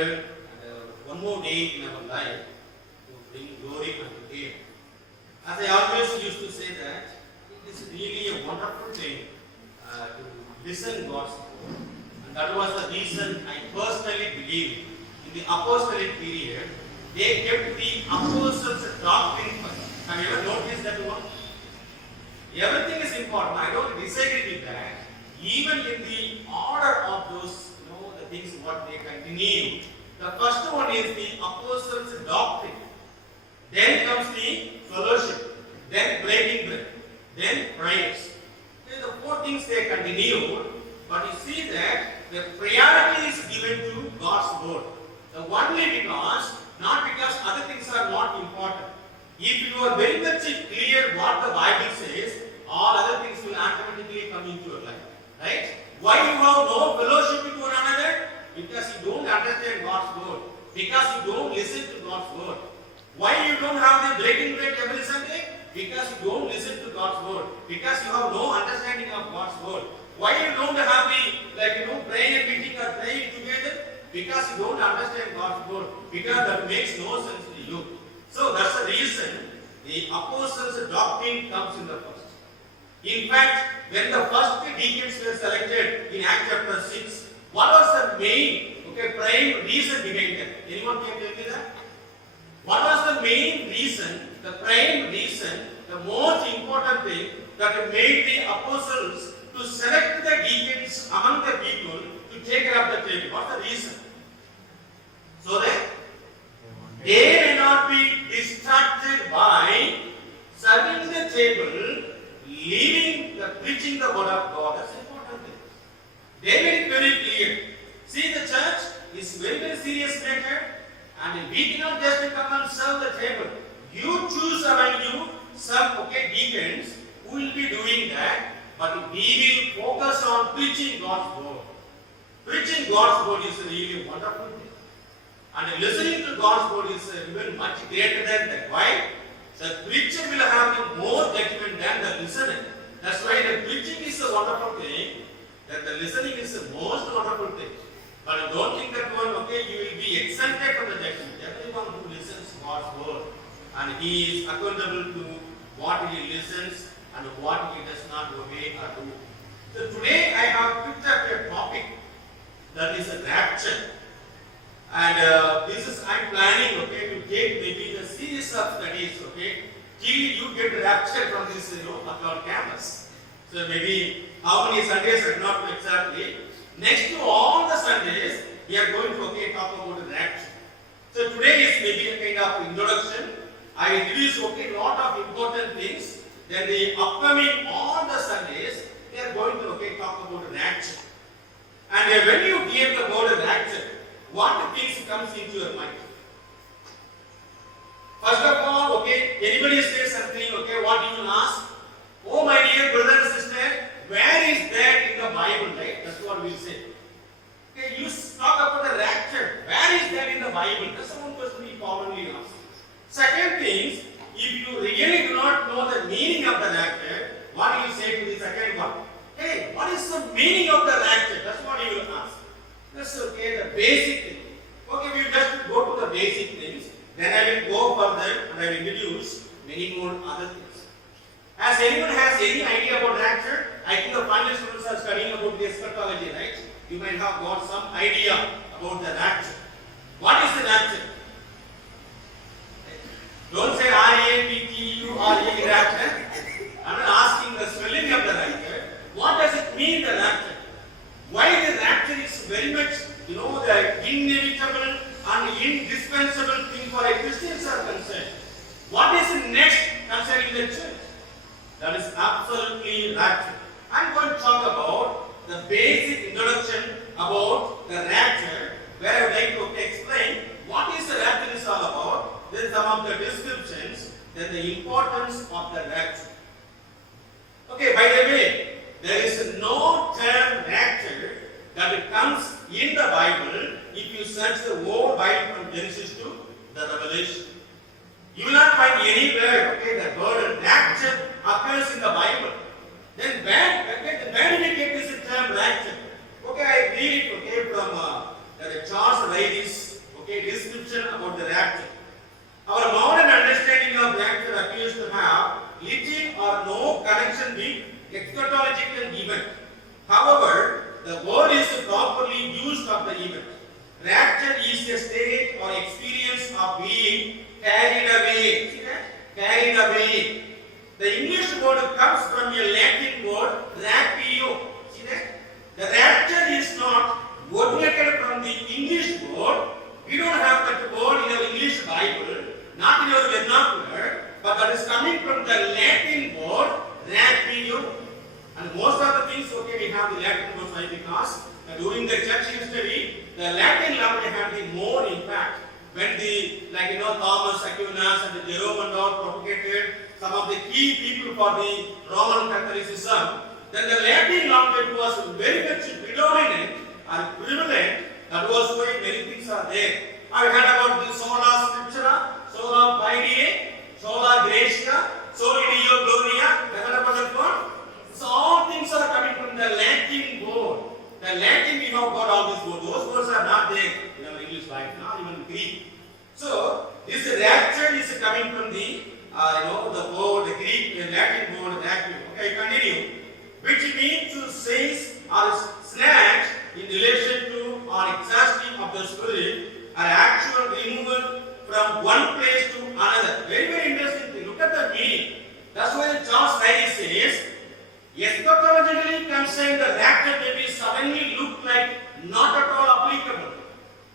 gathered one more day in our life to bring glory unto Him. As I always used to say that it is really a wonderful thing to listen God's word. And that was the reason I personally believe in the apostolic period, they kept the apostles' doctrine first. Have you ever noticed that one? Everything is important. I don't disagree with that. Even in the order of those, the things what they continue. The first one is the apostles' doctrine. Then comes the fellowship. Then breaking bread. Then prayers. Then the four things they continue. But you see that the priority is given to God's word. The only because, not because other things are not important. If you are very much clear what the Bible says, all other things will automatically come into your life. Right? Why you have no fellowship with one another? Because you don't understand God's word. Because you don't listen to God's word. Why you don't have the breaking bread every Sunday? Because you don't listen to God's word. Because you have no understanding of God's word. Why you don't have the prayer meeting or praying together? Because you don't understand God's word. Because that makes no sense to you. So that's the reason the apostles' doctrine comes in the first. In fact, when the first deacons were selected in Acts chapter 6, what was the main, prime reason behind that? Anyone can tell me that? What was the main reason, the prime reason, the most important thing that made the apostles to select the deacons among the people to take care of the table? What's the reason? So that they may not be distracted by serving the table, preaching the word of God. That's the important thing. They made it very clear. See, the church is very, very serious matter, and we cannot just come and serve the table. You choose among you some deacons who will be doing that, but we will focus on preaching God's word. Preaching God's word is really a wonderful thing. And listening to God's word is even much greater than that. Why? The preacher will have more judgment than the listener. That's why the preaching is a wonderful thing, that the listening is the most wonderful thing. But don't think that one, you will be exempted from the judgment. Everyone who listens to God's word, and he is accountable to what he listens and what he does not obey or do. So today I have picked up a topic that is a rapture. And I'm planning, to take maybe the series of studies, till you get raptured from this, at our campus. So maybe how many Sundays I do not know exactly. Next to all the Sundays, we are going to talk about the rapture. So today is maybe a kind of introduction. I will introduce a lot of important things. Then the upcoming all the Sundays, we are going to talk about the rapture. And when you hear the word rapture, what things comes into your mind? First of all, anybody says something, what you will ask? Oh my dear brother and sister, where is that in the Bible, right? That's what we will say. You talk about the rapture. Where is that in the Bible? That's the one question we commonly ask. Second thing, if you really do not know the meaning of the rapture, what do you say to the second one? Hey, what is the meaning of the rapture? That's what you will ask. That's the basic thing. We will just go to the basic things. Then I will go further and I will introduce many more other things. As anyone has any idea about rapture, I think the final students are studying about the eschatology, right? You might have got some idea about the rapture. What is the rapture? Don't say R-A-P-T-U-R-E, rapture. I'm not asking the spelling of the rapture. What does it mean, the rapture? Why the rapture is very much, the inevitable and indispensable thing for a Christians are concerned. What is next concerning the church? That is absolutely rapture. I'm going to talk about the basic introduction about the rapture, where I would like to explain what is the rapture is all about, then some of the descriptions, then the importance of the rapture. By the way, there is no term rapture that comes in the Bible if you search the whole Bible from Genesis to the Revelation. You will not find anywhere, the word rapture occurs in the Bible. Then where did we get this term rapture? I read it, from Charles Ladies written verse 5 because during the church history, the Latin language had the more impact. When Thomas Aquinas and Jerome and all propagated some of the key people for the Roman Catholicism, then the Latin language was very much predominant and prevalent. That was why many things are there. I heard about the sola scriptura, sola fide, sola gratia, soli deo gloria. So all things are coming from the Latin word. The Latin we have got all these words. Those words are not there in our English Bible, not even Greek. So this rapture is coming from the the word, the Greek, the Latin word, rapture. Okay, continue. Which means to seize or snatch in relation to or exhausting of the spirit, or actual removal from one place to another. Very, very interesting thing. Look at the meaning. That's why John Snyder says, eschatologically concerned, the rapture may be suddenly look like not at all applicable.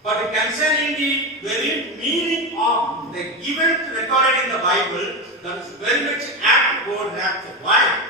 But concerning the very meaning of the event recorded in the Bible, that is very much apt word rapture. Why?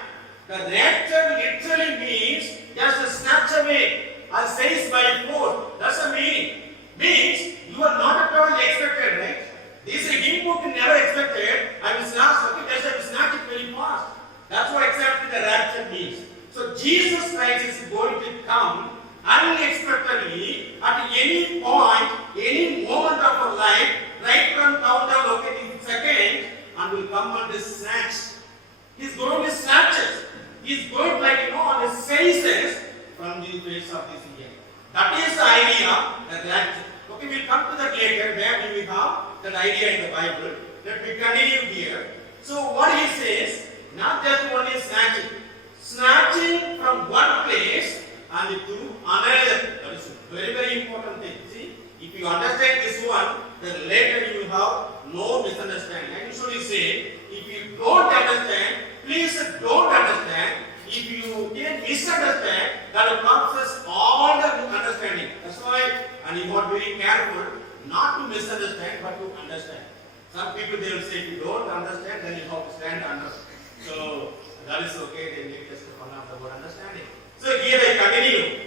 The rapture literally means just a snatch away, as says by force. That's the meaning. Means you are not at all expected, right? This hymn book never expected. I will snatch, okay, just I will snatch it very fast. That's what exactly the rapture means. So Jesus Christ is going to come unexpectedly at any point, any moment of our life, right from countdown, okay, in second, and will come and snatch. He's going to snatch us. He's going on his faces from the face of this year. That is the idea, the rapture. Okay, we'll come to that later, where we have that idea in the Bible. Let me continue here. So what he says, not just only snatching. Snatching from one place and to another. That is a very, very important thing. See, if you understand this one, then later you will have no misunderstanding. I usually say, if you don't understand, please don't understand. If you didn't misunderstand, that will process all the understanding. That's why, and you are very careful not to misunderstand, but to understand. Some people they will say, if you don't understand, then you have to stand under. So that is okay. They make just one of the word understanding. So here I continue.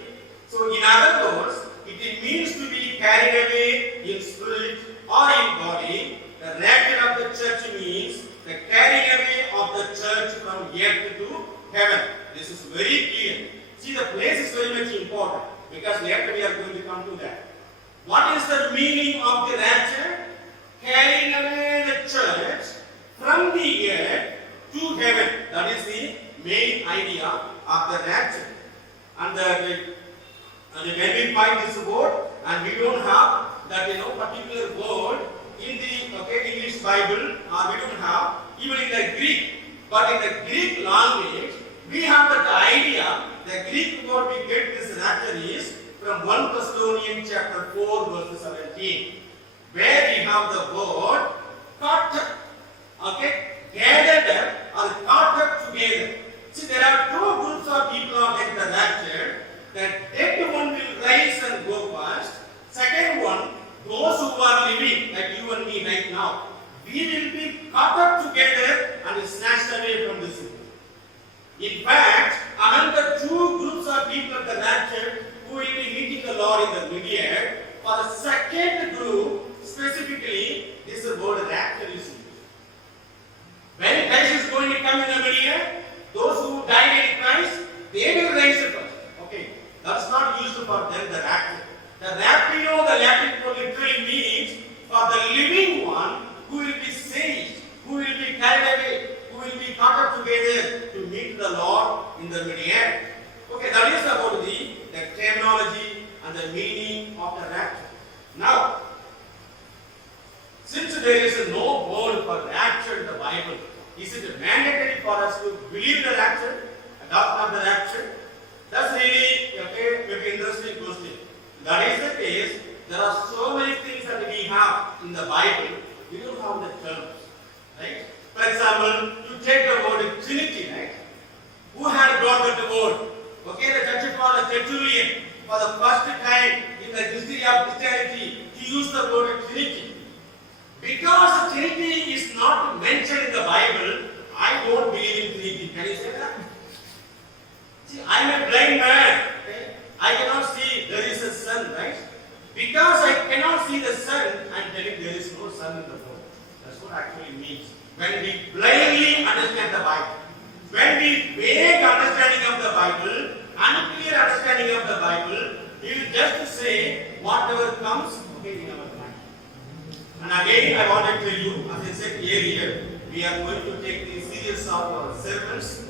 So in other words, it means to be carried away in spirit or in body. The rapture of the church means the carrying away of the church from earth to heaven. This is very clear. See, the place is very much important because later we are going to come to that. What is the meaning of the rapture? Carrying away the church from the earth to heaven. That is the main idea of the rapture. And when we find this word, and we don't have that particular word in the English Bible, or we don't have even in the Greek. But in the Greek language, we have that idea. The Greek word we get this rapture is from 1 Thessalonians chapter 4 verse 17, where we have the word caught up, okay, gathered up or caught up together. See, there are two groups of people on the rapture. The dead one will rise and go first. Second one, those who are living, like you and me right now, we will be caught up together and snatched away from this world. In fact, among the two groups of people of the rapture who will be meeting the Lord in the mid-air, for the second group, specifically, this word rapture is used. When Christ is going to come in the mid-air, those who died in Christ, they will rise first. Okay, that's not used for them, the rapture. The rapture, the Latin word literally means for the living one who will be saved, who will be carried away, who will be caught up together to meet the Lord in the mid-air. Okay, that is about the terminology and the meaning of the rapture. Now, since there is no word for rapture in the Bible, is it mandatory for us to believe the rapture, adopt not the rapture? That's really maybe interesting question. That is the case. There are so many things that we have in the Bible. We don't have the terms, right? For example, you take the word Trinity, right? Who had brought that word? Okay, the church father Tertullian, for the first time in the history of Christianity, he used the word Trinity. Because Trinity is not mentioned in the Bible, I don't believe in Trinity. Can you say that? See, I am a blind man. Son in the world. That's what actually means. When we blindly understand the Bible, when we vague understanding of the Bible, unclear understanding of the Bible, we will just say whatever comes in our mind. And again, I want to tell you, as I said earlier, we are going to take the series of sermons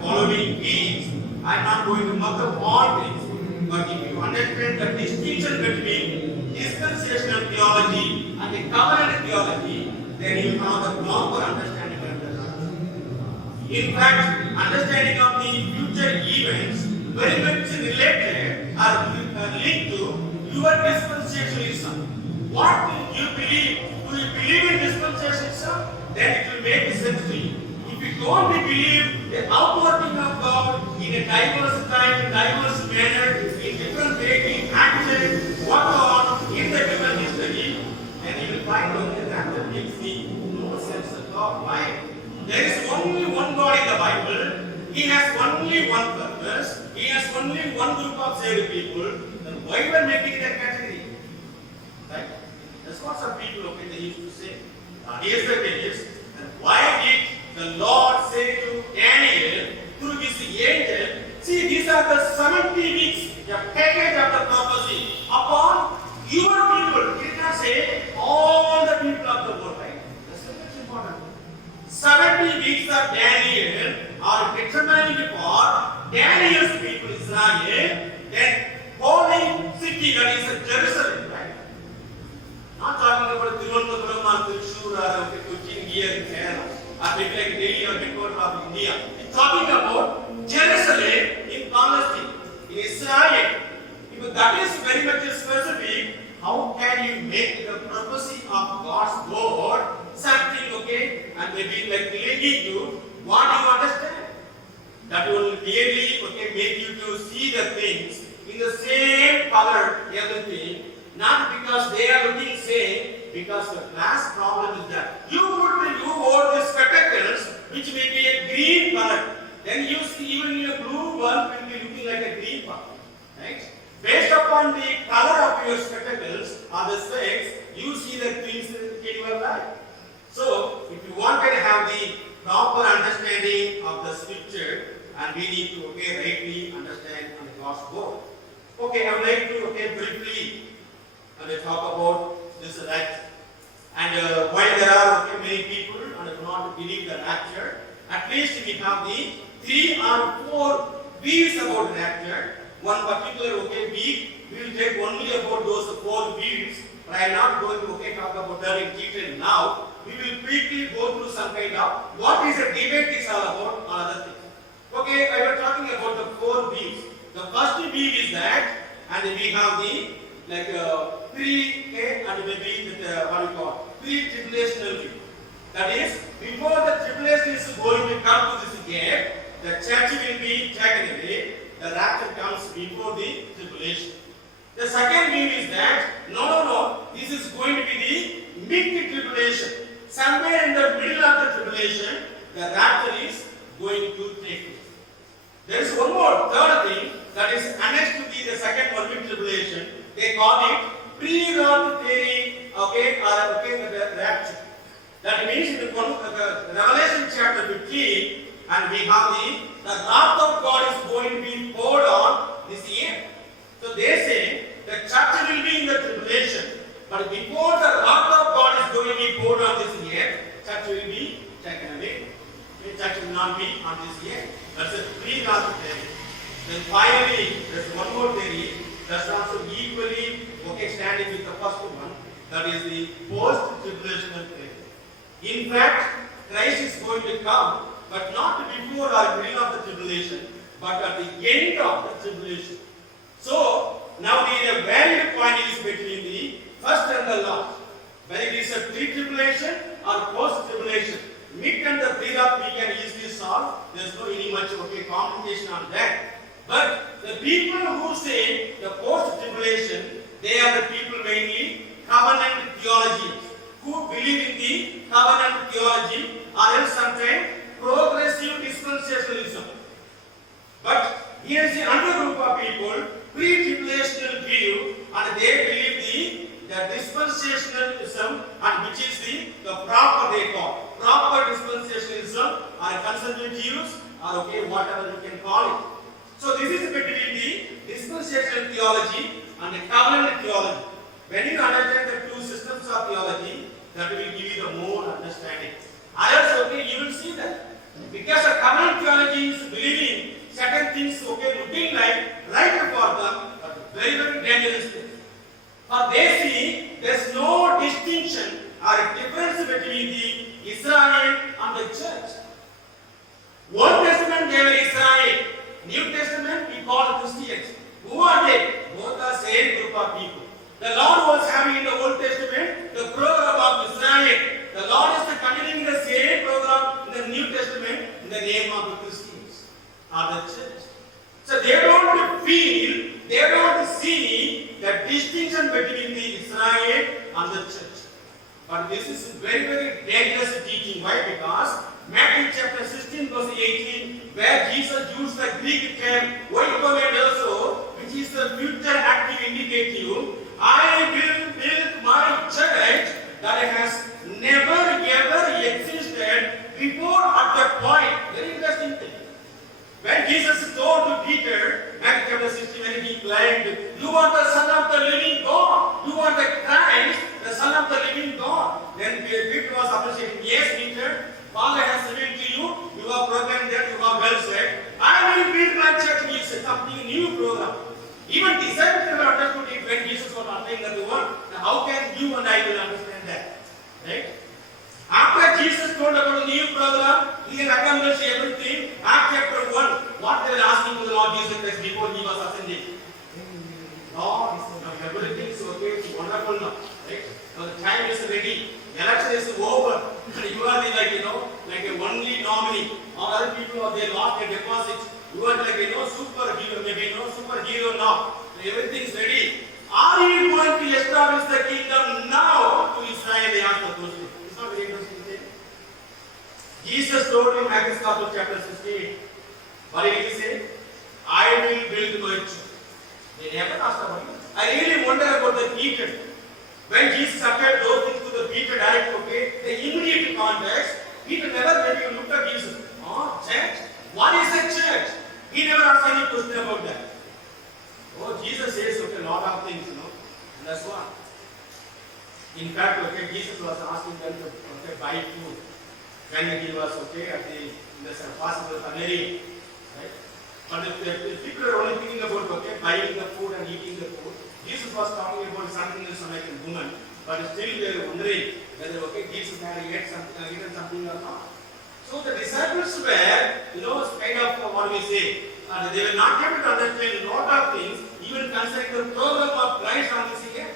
following weeks. I am not going to muck up all things, but if you understand the distinction between dispensational theology and the covenant theology, then you have the proper understanding of the Bible. In fact, understanding of the future events very much related or linked to your dispensationalism. What do you believe? Do you believe in dispensationalism? Then it will make sense to you. If you don't believe the outworking of God in a diverse time, diverse manner, in different ways, in action, what on in the human history, then you will find out that makes no sense at all. Why? There is only one God in the Bible. He has only one purpose. He has only one group of saved people. Then why we are making it a category? Right? That's what some people they used to say. Here's the thing is, and why did the Lord say to Daniel through his angel, see, these are the 70 weeks, the package of the prophecy upon your people. He did not say all the people of the world, right? That's very important. 70 weeks of Daniel are determined for Daniel's people, Israel, then holy city, that is Jerusalem, right? Not talking about Tirunelveli or Thrissur or Cochin here in Kerala, or maybe like Delhi or headquarters of India. It's talking about Jerusalem in Palestine, in Israel. If that is very much specific, how can you make the prophecy of God's word something and maybe like linking to what you understand? That will really make you to see the things in the same color, everything. Not because they are looking same, because the class problem is that you wore these spectacles which may be a green color. Then you see even a blue one will be looking like a green one. Right? Based upon the color of your spectacles or the specs, you see the things in your life. So, if you want to have the proper understanding of the scripture, and we need to rightly understand the God's word. Okay, I would like to briefly talk about this rapture. And while there are many people and do not believe the rapture, at least we have the 3 or 4 views about rapture. One particular week, we will take only about those 4 views. But I am not going to talk about that in detail now. We will quickly go through some kind of what is the debate is all about on other things. Okay, I was talking about the 4 views. The first view is that, and we have the and maybe pre-tribulational view. That is, before the tribulation is going to come to this gap, the church will be taken away. The rapture comes before the tribulation. The second view is that no, this is going to be the mid-tribulation. Somewhere in the middle of the tribulation, the rapture is going to take place. There is one more third thing that is annexed to the second one, mid-tribulation. They call it pre-wrath theory, the rapture. That means in the Revelation chapter 15, and we have the wrath of God is going to be poured on this year. So they say the church will be in the tribulation, but before the wrath of God is going to be poured on this year, church will be taken away. The church will not be on this year. That's a pre-wrath theory. Then finally, there's one more theory that's also equally standing with the first one. That is the post-tribulational theory. In fact, Christ is going to come, but not before or middle of the tribulation, but at the end of the tribulation. So, now the valid point is between the first and the last. Whether it is a pre-tribulation or post-tribulation. Mid and the pre-wrath we can easily solve. There is no any much complication on that. But the people who say the post-tribulation, they are the people mainly covenant theologians, who believe in the covenant theology or else sometimes progressive dispensationalism. But here is another group of people, pre-tribulational view, and they believe the dispensationalism, and which is the proper, they call proper dispensationalism or conservative or okay, whatever you can call it. So this is between the dispensational theology and the covenant theology. When you understand the two systems of theology, that will give you the more understanding. Others, okay, you will see that. Because the covenant theology is believing certain things, okay, looking like right for them, but very, very dangerous things. For they see there's no distinction or a difference between the Israel and the church. Old Testament gave Israel, New Testament we call Christians. Who are they? Both are same group of people. The Lord was having in the Old Testament the program of Israel. The Lord is continuing the same program in the New Testament in the name of the Christians or the church. So they don't feel, they don't see the distinction between the Israel and the church. But this is very, very dangerous teaching. Why? Because Matthew chapter 16 verse 18, where Jesus used the Greek term oikomenos, which is the future active indicative, I will build my church that has never ever existed before at that point. Very interesting thing. When Jesus told to Peter, Matthew chapter 16, when he claimed, you are the Son of the living God, you are the Christ, the Son of the living God. Then Peter was appreciating, yes, Peter, Father has revealed to you, you have proclaimed that, you have well said, I will build my church. It's something new program. Even disciples never understood it when Jesus was applying that word. How can you and I will understand that? Right? After Jesus told about the new program, he accomplished everything. Acts chapter 1, what they were asking to the Lord Jesus Christ before he was ascending. Lord, everything is okay, it's wonderful now. Right? Now the time is ready. Election is over. You are the like a only nominee. All other people they lost their deposits. You are like superhero, maybe superhero now. So everything is ready. Are you going to establish the kingdom now to Israel? They asked the question. It's not very interesting thing. Jesus told in Matthew chapter 16, what did he say? I will build my church. They never asked about it. I really wonder about the Peter. When Jesus applied those things to the Peter direct, okay, the immediate context, Peter never maybe looked at Jesus. Oh, church? What is a church? He never asked any question about that. Oh, Jesus says, okay, a lot of things, And that's what. In fact, okay, Jesus was asking them to buy food. When he was, at the possible family, right? But if people are only thinking about, buying the food and eating the food, Jesus was talking about something in the Samaritan woman, but still they were wondering whether, Jesus had eaten something or not. So the disciples were, kind of what we say, they were not able to understand a lot of things, even concerning the program of Christ on this earth.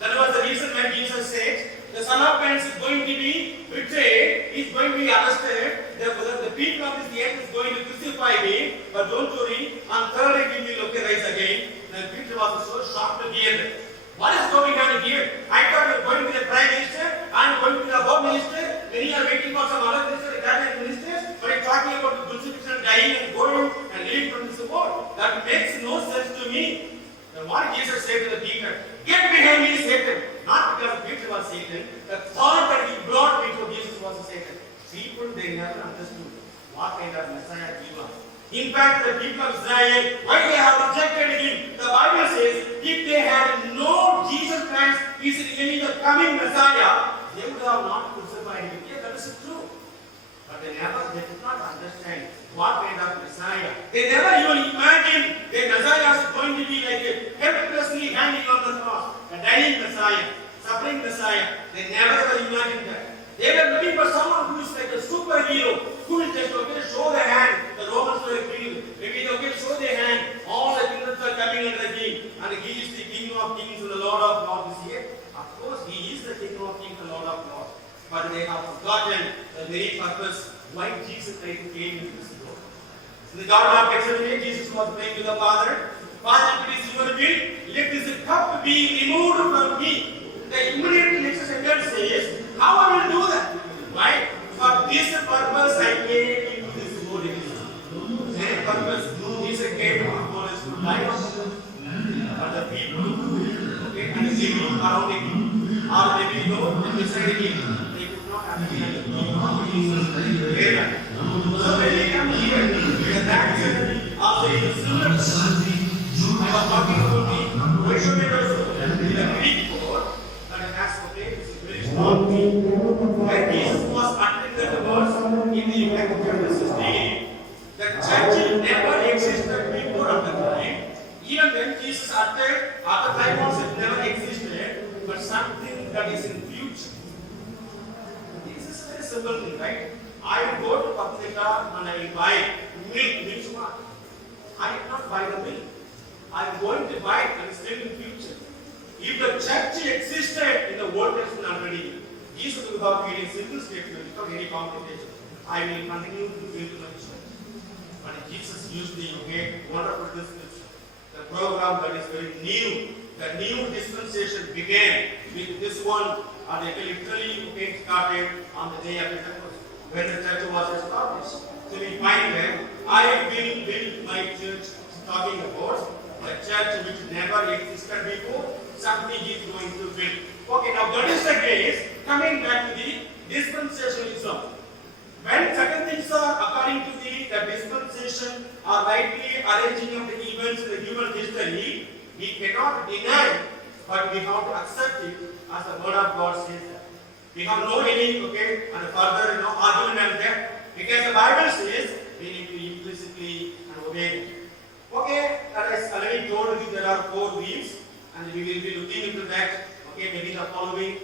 That was the reason when Jesus said, the Son of Man is going to be betrayed, he is going to be arrested, the people of this earth is going to crucify me, but don't worry, on third day he will rise again. And Peter was so shocked to hear that. What is going on here? I thought you were going to be the Prime Minister, I am going to be the Home Minister, then you are waiting for some other minister, the Cabinet Minister, but you are talking about the crucifixion, dying and going and leaving from this world. That makes no sense to me. Then what did Jesus say to the Peter? Get behind me, Satan. Not because Peter was Satan, the thought that he brought before Jesus was Satan. People, they never understood what kind of Messiah he was. In fact, the people of Israel, why they have rejected him, the Bible says, if they had known Jesus Christ is really the coming Messiah, they would have not crucified him. Yeah, that is true. But they did not understand what kind of Messiah. They never even imagined the Messiah is going to be like a helplessly hanging on the cross, a dying Messiah, suffering Messiah. They never ever imagined that. They were looking for someone who is like a superhero, who will just show the hand. The Romans were maybe show their hand. All the kingdoms are coming under the king, and he is the King of Kings and the Lord of Lords. Of course, he is the King of Kings and Lord of Lords. But they have forgotten the very purpose why Jesus Christ came into this world. In the Garden of Gethsemane, Jesus was praying to the Father, Father, if it is your will, let this cup be removed from me. The immediate next sentence says, how I will do that? Why? For this purpose I came into this world. Same purpose, Jesus came into this world to die for the people, and the people around him. or maybe deciding it, they could not understand the meaning of Jesus. So when we come here, the rapture also is a similar. I was talking about the Veshometers, the Greek word that has it's very strong meaning. When Jesus was uttering the words in the Matthew chapter 16, the church never existed before at the time. Even when Jesus uttered, at the time also it never existed, but something that is in future. This is a very simple thing, right? I will go to Pathika and I will buy milk. Means what? I will not buy the milk. I am going to buy it and still in future. If the church existed in the Old Testament already, Jesus would have been a simple statement without any complication. I will continue to build my church. But Jesus used the wonderful description. The program that is very new. The new dispensation began with this one, and it literally started on the day of Pentecost, when the church was established. So we find that I will build my church, talking about the church which never existed before, something is going to build. Okay, now that is the case. Coming back to the dispensationalism. When certain things are according to the dispensation or rightly arranging of the events in the human history, we cannot deny, but we have to accept it as the word of God says. We have no any and further argument and that, because the Bible says we need to implicitly and obey it. Okay, as I already told you, there are 4 weeks, and we will be looking into that. Okay, maybe the following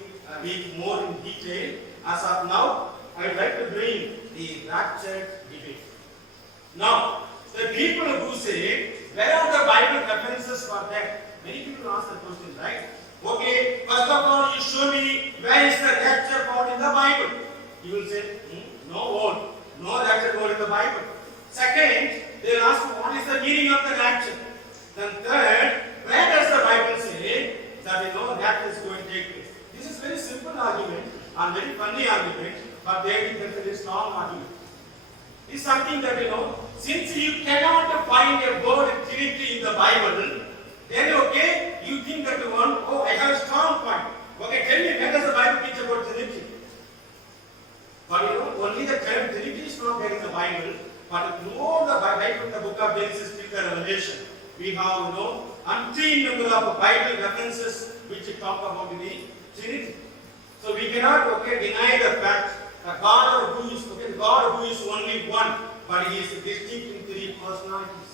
week more in detail. As of now, I would like to bring the rapture debate. Now, the people who say, where are the Bible references for that? Many people ask the question, right? Okay, first of all, you show me where is the rapture found in the Bible. You will say, no word, no rapture word in the Bible. Second, they will ask, what is the meaning of the rapture? Then third, where does the Bible say that that is going to take place? This is very simple argument and very funny argument, but there is a very strong argument. It's something that since you cannot find a word Trinity in the Bible, then you think that I have a strong point. Okay, tell me, where does the Bible teach about Trinity? But only the term Trinity is not there in the Bible, but throughout the Bible, from the book of Genesis till the Revelation, we have umpteen number of Bible references which talk about the Trinity. So we cannot deny the fact that God who is only one, but He is distinct in 3 personalities.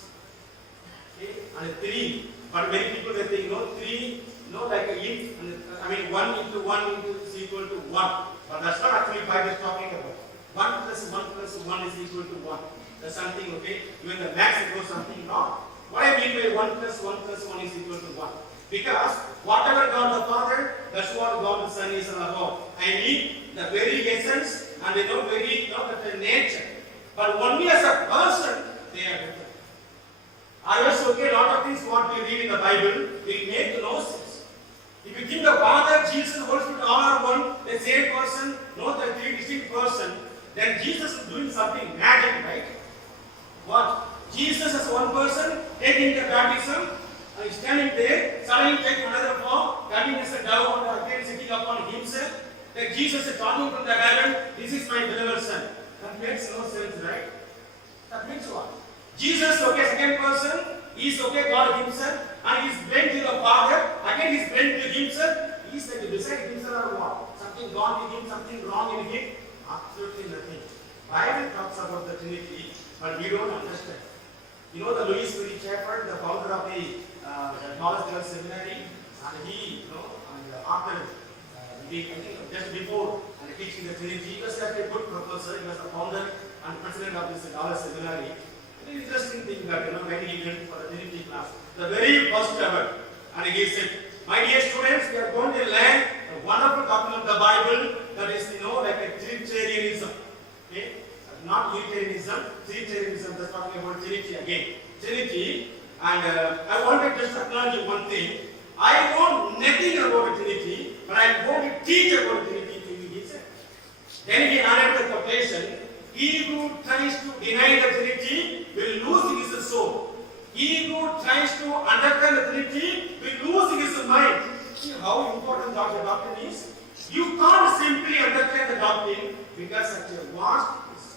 Okay, and 3. But many people they think 3, like a int. I mean 1 into 1 is equal to 1. But that's not actually Bible is talking about. 1 plus 1 plus 1 is equal to 1. That's something Even the max it goes something wrong. What I mean by 1 plus 1 plus 1 is equal to 1. Because whatever God the Father, that's what God the Son is all about. I mean the very essence and very the nature. But only as a person, they are different. Otherwise, a lot of things what we read in the Bible will make no sense. If you think the Father, Jesus, the Holy Spirit all are one, the same person, not the 3 distinct person, then Jesus is doing something magic, right? What? Jesus as one person taking the baptism, and standing there, suddenly taking another form, coming as a dove and again sitting upon himself. Like Jesus is talking from the heaven, this is my beloved Son. That makes no sense, right? That means what? Jesus, second person, he is God himself, and he is blend to the Father, again he is blend to himself. He is like beside himself or what? Something gone in him, something wrong in him? Absolutely nothing. Bible talks about the Trinity, but we don't understand. The Louis Sperry Chafford, the founder of the Knowledge Girls Seminary, and he, after just before teaching the Trinity, he was a good professor. He was the founder and president of this Knowledge Seminary. Very interesting thing that when he went for the Trinity class, the very first ever, and he said, "My dear students, we are going to learn a wonderful document of the Bible that is, like a Trinitarianism. Okay, not Unitarianism, Trinitarianism. That's talking about Trinity again. Trinity, and I want to just acknowledge one thing. I know nothing about Trinity, but I am going to teach about Trinity to you." He said. Then he added the quotation: "He who tries to deny the Trinity will lose his soul. He who tries to understand the Trinity will lose his mind. See how important the doctrine is? You can't simply understand the doctrine because such a vast is.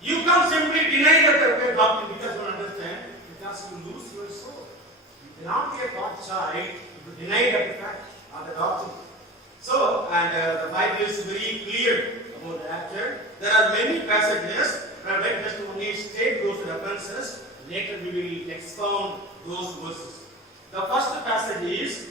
You can't simply deny the doctrine because you understand, because you lose your soul. You cannot be a God's child to deny the fact of the doctrine. So, and the Bible is very clear about the rapture. There are many passages, but I just only state those references. Later we will expound those verses. The first passage is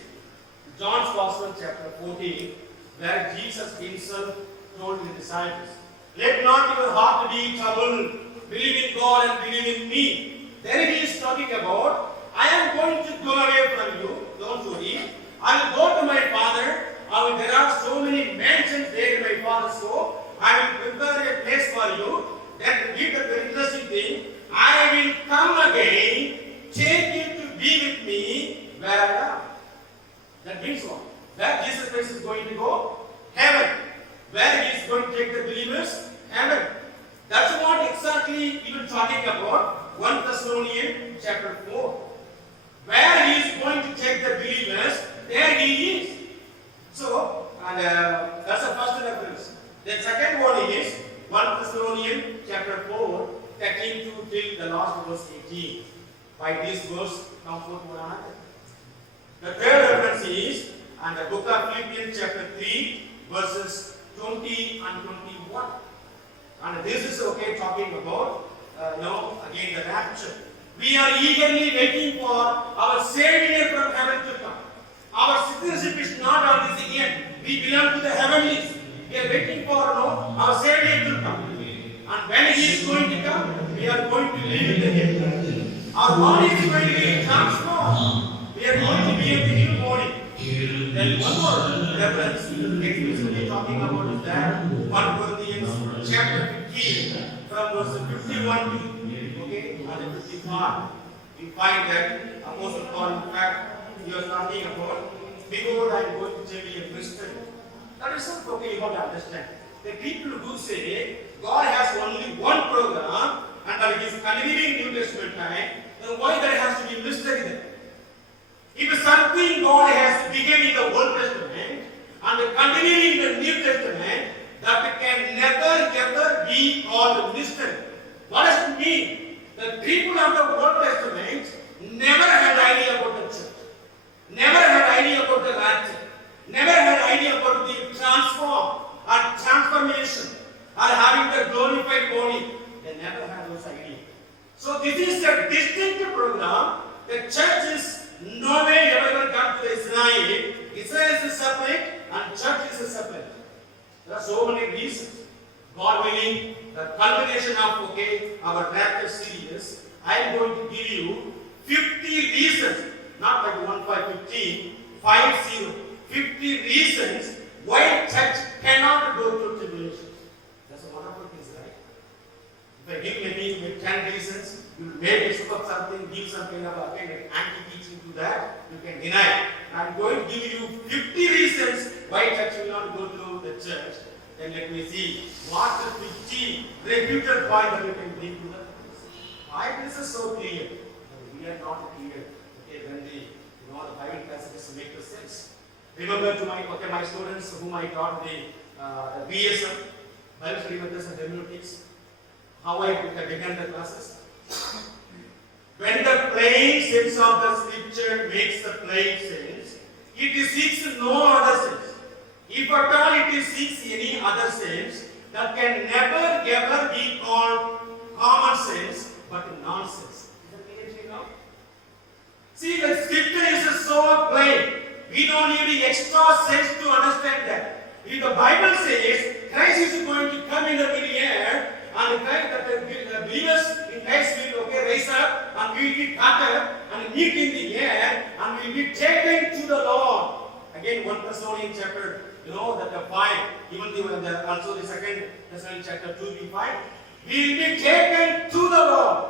John's Gospel, chapter 14, where Jesus himself told the disciples, "Let not your heart be troubled. Believe in God and believe in me." Then he is talking about, "I am going to go away from you. Don't worry. I will go to my Father. There are so many mansions there in my Father's home. I will prepare a place for you." Then read the very interesting thing. "I will come again, take you to be with me where I am." That means what? Where Jesus Christ is going to go? Heaven. Where he is going to take the believers? Heaven. That's what exactly we were talking about. 1 Thessalonians chapter 4. Where he is going to take the believers, there he is. So, and that's the first reference. The second one is 1 Thessalonians chapter 4, 13 to till the last verse 18. By this verse, comfort one another. The third reference is and the book of Philippians chapter 3, verses 20 and 21. And this is talking about, again the rapture. We are eagerly waiting for our Savior from heaven to come. Our citizenship is not on this earth. We belong to the heavenlies. We are waiting for our Savior to come. And when he is going to come, we are going to live in the heaven. Our body is going to be transformed. We are going to be in the new body. Then one more reference explicitly talking about is that 1 Corinthians chapter 15 from verse 51 to 55. We find that Apostle Paul, in fact, he was talking about, "Behold, I am going to tell you a mystery." That is not you have to understand. The people who say God has only one program and that it is continuing New Testament time, then why there has to be mystery there? If something God has begun in the Old Testament and continuing in the New Testament, that can never ever be called mystery. What does it mean? The people of the Old Testament never had idea about the church, never had idea about the rapture, never had idea about the transformation or having the glorified body. They never had those ideas. So this is a distinct program. The church is no way ever come to Israel. Israel is separate and church is separate. There are so many reasons. God willing, the culmination of our rapture series, I am going to give you 50 reasons, not like 1, 5, 15, 50 reasons why church cannot go through tribulation. That's a wonderful thing, right? If I give maybe 10 reasons, you make a of something, give some kind of anti-teaching to that, you can deny. I am going to give you 50 reasons why church will not go through the church. Then let me see what the 50 refuted point that you can bring to the Bible is so clear. We are not clear. When the Bible passages make the sense. Remember to my students whom I taught the BSM, Bible study methods and hermeneutics, how I began the classes. When the plain sense of the scripture makes the plain sense, it seeks no other sense. If at all it seeks any other sense, that can never ever be called common sense, but nonsense. Is that clear now? See, the scripture is so plain. We don't need the extra sense to understand that. If the Bible says Christ is going to come in the middle-air, and that the believers in Christ will rise up and we will be caught up and meet in the air and we will be taken to the Lord. Again, 1 Thessalonians chapter, that the 5, even also the 2 Thessalonians chapter 2, we find, we will be taken to the Lord.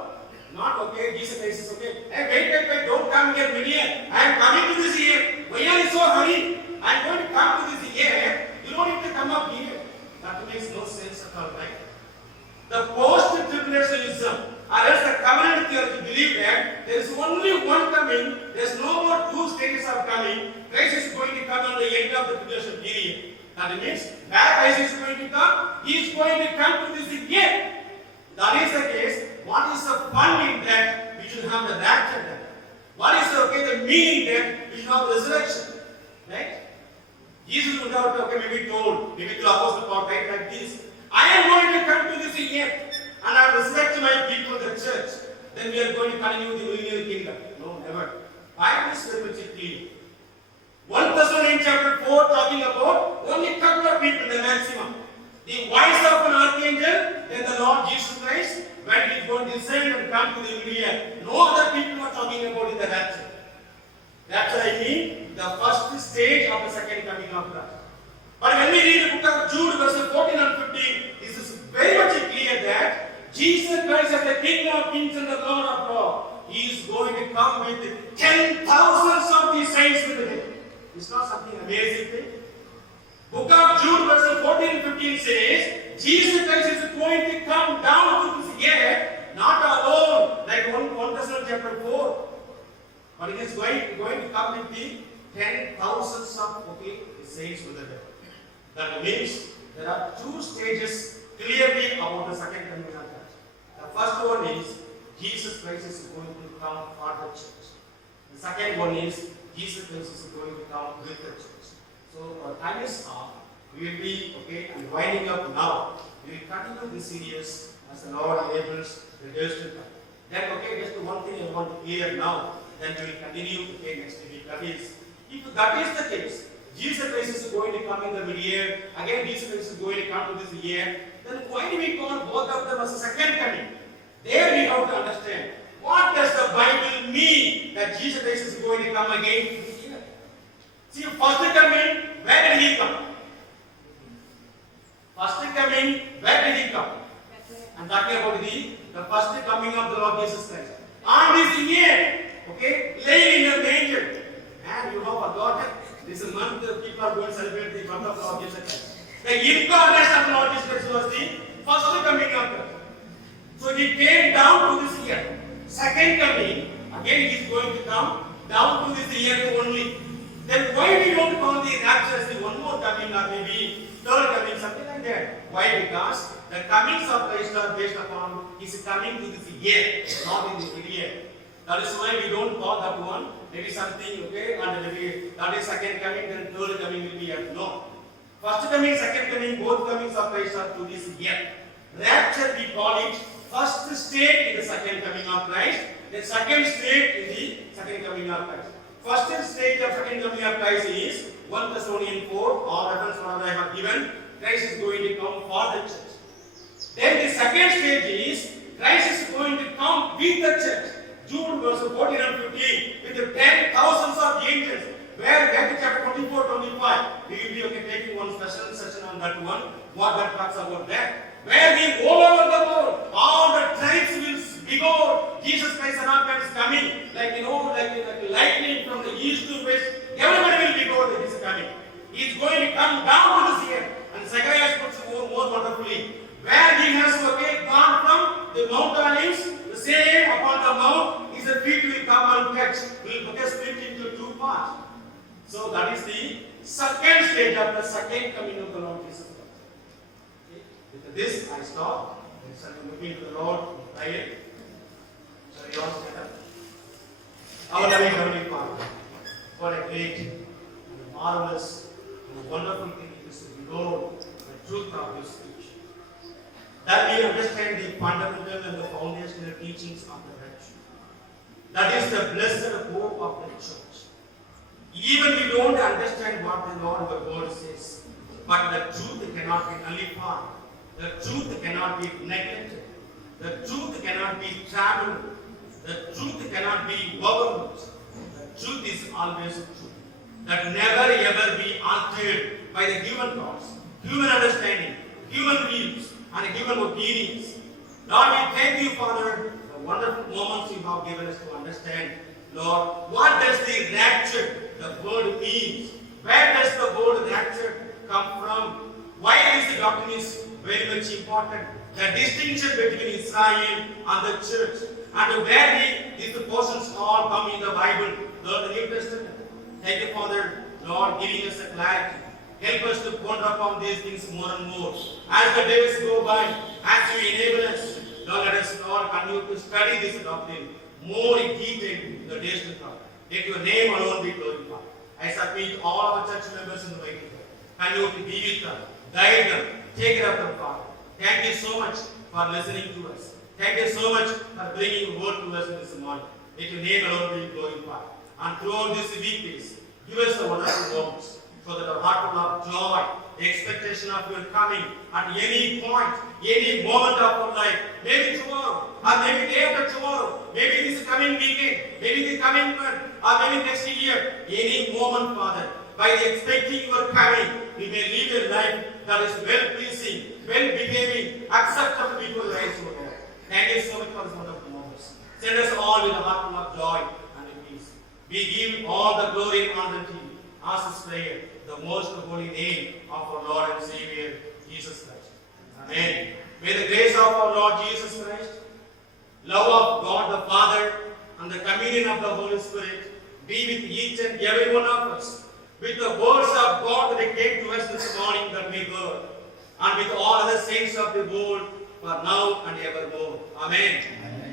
Not Jesus Christ is Hey, wait, don't come here middle-air. I am coming to this year. Why are you so hurry? I am going to come to this year. You don't need to come up here. That makes no sense at all, right? The post-tribulationism, or else the covenant theology, believe that there is only one coming, there is no more two stages of coming. Christ is tribulation period. That means where Christ is going to come, he is going to come to this again. That is the case. What is the fun in that? We should have the rapture then. What is the meaning that we should have resurrection? Right? Jesus would have maybe told, maybe to the Apostle Paul, right, like this. I am going to come to this again, and I will resurrect my people, the church. Then we are going to continue the millennial kingdom. No, never. Bible is very much clear. 1 Thessalonians chapter 4 talking about only a couple of people, the maximum. The voice of an archangel, then the Lord Jesus Christ, when he is going to descend and come to the millennium. No other people are talking about in the rapture. Rapture, I mean, the first stage of the second coming of Christ. But when we read the book of Jude, verses 14 and 15, this is very much clear that Jesus Christ as the King of Kings and the Lord of Lords, he is going to come with 10,000s of the saints with him. It's not something amazing thing. Book of Jude, verses 14 and 15 says, Jesus Christ is going to come down to this earth, not alone, like 1 Thessalonians chapter 4, but it is going to come with the 10,000s of the saints with him. That means there are two stages clearly about the second coming of Christ. The first one is Jesus Christ is going to come for the church. The second one is Jesus Christ is going to come with the church. So our time is up. We will be winding up now. We will continue this series as the Lord enables the days to come. Then just one thing I want to clear now. Then we will continue next week. That is, if that is the case, Jesus Christ is going to come in the mid-year. Again, Jesus Christ is going to come to this year. Then why do we call both of them as a second coming? There we have to understand. What does the Bible mean that Jesus Christ is going to come again this year? See, first coming, where did he come? First coming, where did he come? I'm talking about the first coming of the Lord Jesus Christ. On this year, laying in a manger. And you know forgotten. This month people are going to celebrate the birth of the Lord Jesus Christ. The incarnation of the Lord Jesus Christ was the first coming of God. So he came down to this year. Second coming, again he is going to come down to this year only. Then why we don't call the rapture as the one more coming or maybe third coming, something like that? Why? Because the comings of Christ are based upon his coming to this year, not in the year. That is why we don't call that one. Maybe something, and maybe that is second coming, then third coming will be here. No. First coming, second coming, both comings of Christ are to this year. Rapture, we call it first state in the second coming of Christ, the second state in the second coming of Christ. First stage of second coming of Christ is 1 Thessalonians 4, or reference what I have given. Christ is going to come for the church. Then the second stage is Christ is going to come with the church. Jude verse 14 and 15 with the 10,000s of angels. Where Matthew chapter 24, 25. We will be taking one special session on that one. What that talks about that. Where we all over the world, all the tribes will behold Jesus Christ is coming. Like lightning from the east to west. Everybody will behold that he is coming. He is going to come down to this earth. And Zechariah puts more wonderfully. Where he has gone from the Mount Olives, the same upon the mount, his feet will come and catch. Will split into two parts. So that is the second stage of the second coming of the Lord Jesus Christ. With this I stop. I am looking to the Lord in prayer. Shall we all stand up? Our loving Heavenly Father, what a great and marvelous and wonderful thing it is to know the truth of your speech. That we understand the fundamental and the foundational teachings of the church. That is the blessed hope of the church. Even we don't understand what the Lord your word says, but the truth cannot be nullified. The truth cannot be neglected. The truth cannot be traveled. The truth cannot be overlooked. The truth is always true. That never ever be altered by the human thoughts, human understanding, human views, and human opinions. Lord, we thank you, Father, the wonderful moments you have given us to understand. Lord, what does the rapture, the word means? Where does the word rapture come from? Why this doctrine is very much important? The distinction between Israel and the church. And where these portions all come in the Bible, Lord, the New Testament. Thank you, Father, Lord, giving us the clarity. Help us to ponder upon these things more and more. As the days go by, as you enable us, Lord, let us, Lord, continue to study this doctrine more in detail in the days to come. Let your name alone be glorified. I submit all our church members in the way. Continue to be with them, guide them, take care of them, Father. Thank you so much for listening to us. Thank you so much for bringing your word to us this morning. Let your name alone be glorified. And throughout this weekdays, give us a wonderful moments so that our heart will have joy, the expectation of your coming at any point, any moment of our life. Maybe tomorrow, or maybe day after tomorrow, maybe this coming weekend, maybe the coming month, or maybe next year. Any moment, Father, by expecting your coming, we may live a life that is well-pleasing, well-behaving, acceptable before the eyes of God. Thank you so much for this wonderful moments. Send us all with a heart full of joy and peace. We give all the glory and honor to you. Ask this prayer, the most holy name of our Lord and Savior, Jesus Christ. Amen. May the grace of our Lord Jesus Christ, love of God the Father, and the communion of the Holy Spirit be with each and every one of us. With the words of God that came to us this morning that we heard, and with all other saints of the world for now and evermore. Amen. Amen.